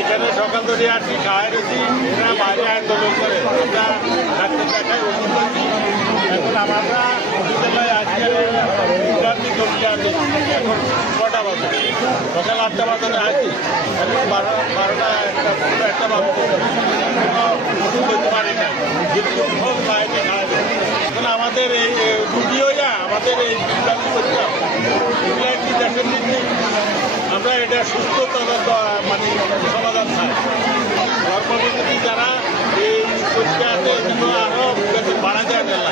এখানে সকাল ধরে আসি খায় রয়েছি, এরা বাইরে আন্দোলন করে, আমরা ডাক্তার দেখাই ওষুধ করছি। এখন আমরা বিদ্যালয়ে আজকে বিভ্রান্তি করছি। আমি এখন কটা বাজে, সকাল 8টা বাজারে আসি, এখন 12টা 1টা বাজে, ওষুধ করতে পারি না, যেটুকু হোক বাইরে খাওয়া যায়। এখন আমাদের এই রুগী হইয়া আমাদের এই বিভ্রান্তি করতে হবে, এগুলো একটি দেশের নীতি। আমরা এটা সুস্থ তদন্ত মানে সমাধান চাই। কর্মবিরতি যারা এই পরীক্ষা আছে এজন্য আরও বেতন বাড়া দেওয়া গেল।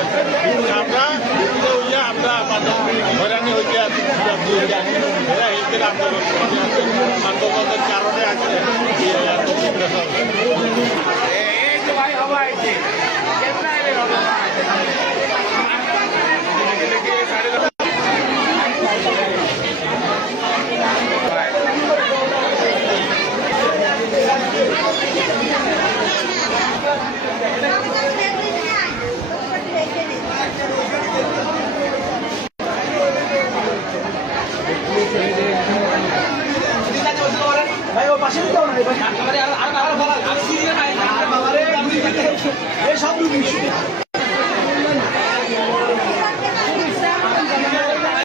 আমরা হইয়া আমরা আমাদের হয়রানি হইতে আছি, এরা এদের আন্দোলন আন্দোলনের কারণে আছে ভাই ও পাশে দিতে হবে না, ভাই আর ভালো আর ভালো আর সিরিয়াল নাই বাবারে সব